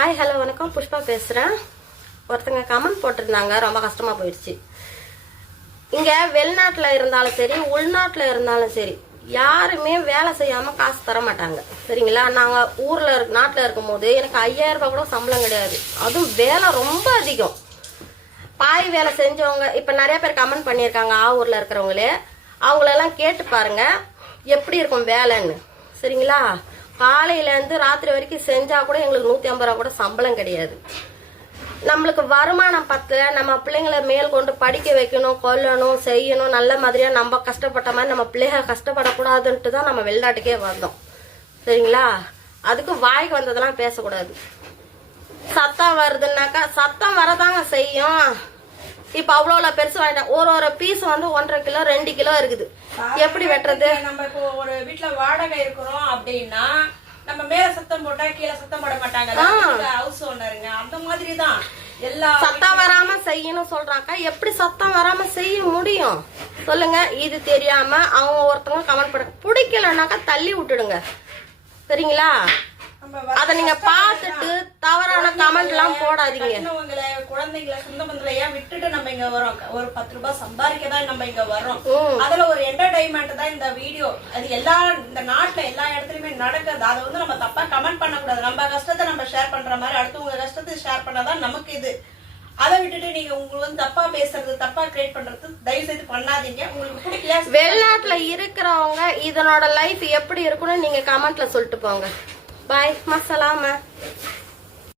Hi hello வணக்கம், புஷ்பா பேசுகிறேன். ஒருத்தங்க கமெண்ட் போட்டிருந்தாங்க, ரொம்ப கஷ்டமாக போயிடுச்சு. இங்கே வெளிநாட்டில் இருந்தாலும் சரி, உள்நாட்டில் இருந்தாலும் சரி, யாருமே வேலை செய்யாமல் காசு தர மாட்டாங்க. சரிங்களா? நாங்கள் நாட்டில் இருக்கும்போது எனக்கு 5000 ரூபாய் கூட சம்பளம் கிடையாது. அதுவும் வேலை ரொம்ப அதிகம். பாய் வேலை செஞ்சவங்க இப்போ நிறைய பேர் கமெண்ட் பண்ணியிருக்காங்க, ஊரில் இருக்கிறவங்களே. அவங்களெல்லாம் கேட்டு பாருங்க எப்படி இருக்கும் வேலைன்னு. சரிங்களா? காலையிலேருந்து ராத்திரி வரைக்கும் செஞ்சால் கூட எங்களுக்கு 150 ரூபா கூட சம்பளம் கிடையாது. நம்மளுக்கு வருமானம் பத்தல, நம்ம பிள்ளைங்களை மேல் கொண்டு படிக்க வைக்கணும், கொல்லணும், செய்யணும், நல்ல மாதிரியாக நம்ம கஷ்டப்பட்ட மாதிரி நம்ம பிள்ளைங்க கஷ்டப்படக்கூடாதுன்ட்டு தான் நம்ம வெளிநாட்டுக்கே வந்தோம். சரிங்களா? அதுக்கு வாய்க்கு வந்ததெல்லாம் பேசக்கூடாது. சத்தம் வருதுன்னாக்கா சத்தம் வரதாங்க செய்யும். இப்ப அவ்வளோ பெருசு வாங்கிட்டேன். ஒரு பீஸ் வந்து 1.5 கிலோ 2 கிலோ இருக்குது. எப்படி வெட்டுறது? நம்ம இப்போ ஒரு வீட்டுல வாடகை இருக்கிறோம் அப்படின்னா நம்ம மேல சத்தம் போட்டா கீழே சத்தம் போட மாட்டாங்க. ஹவுஸ் ஓனருங்க அந்த மாதிரி தான் எல்லா சத்தம் வராம செய்யணும் சொல்றாங்க. எப்படி சத்தம் வராம செய்ய முடியும் சொல்லுங்க? இது தெரியாம அவங்க ஒருத்தவங்க கமெண்ட் பண்ண பிடிக்கலன்னாக்கா தள்ளி விட்டுடுங்க. சரிங்களா? அத நீங்க பாத்துட்டு தவறான கமெண்ட் எல்லாம் போடாதீங்க. குழந்தைங்களை சொந்த பந்தல ஏன் விட்டுட்டு நம்ம இங்க வரோம்? ஒரு 10 ரூபாய் சம்பாதிக்க தான் நம்ம இங்க வரோம். அதுல ஒரு என்டர்டைன்மெண்ட் தான் இந்த வீடியோ. அது எல்லா இந்த நாட்டுல எல்லா இடத்துலயுமே நடக்குது. அதை வந்து நம்ம தப்பா கமெண்ட் பண்ண கூடாது. நம்ம கஷ்டத்தை நம்ம ஷேர் பண்ற மாதிரி அடுத்தவங்க கஷ்டத்தை ஷேர் பண்ணாதான் நமக்கு இது. அதை விட்டுட்டு நீங்க உங்களுக்கு வந்து தப்பா பேசுறது, தப்பா கிரியேட் பண்றது தயவு செய்து பண்ணாதீங்க. உங்களுக்கு பிடிக்கல. வெளிநாட்டுல இருக்கிறவங்க இதனோட லைஃப் எப்படி இருக்குன்னு நீங்க கமெண்ட்ல சொல்லிட்டு போங்க. பாய், மசலாம.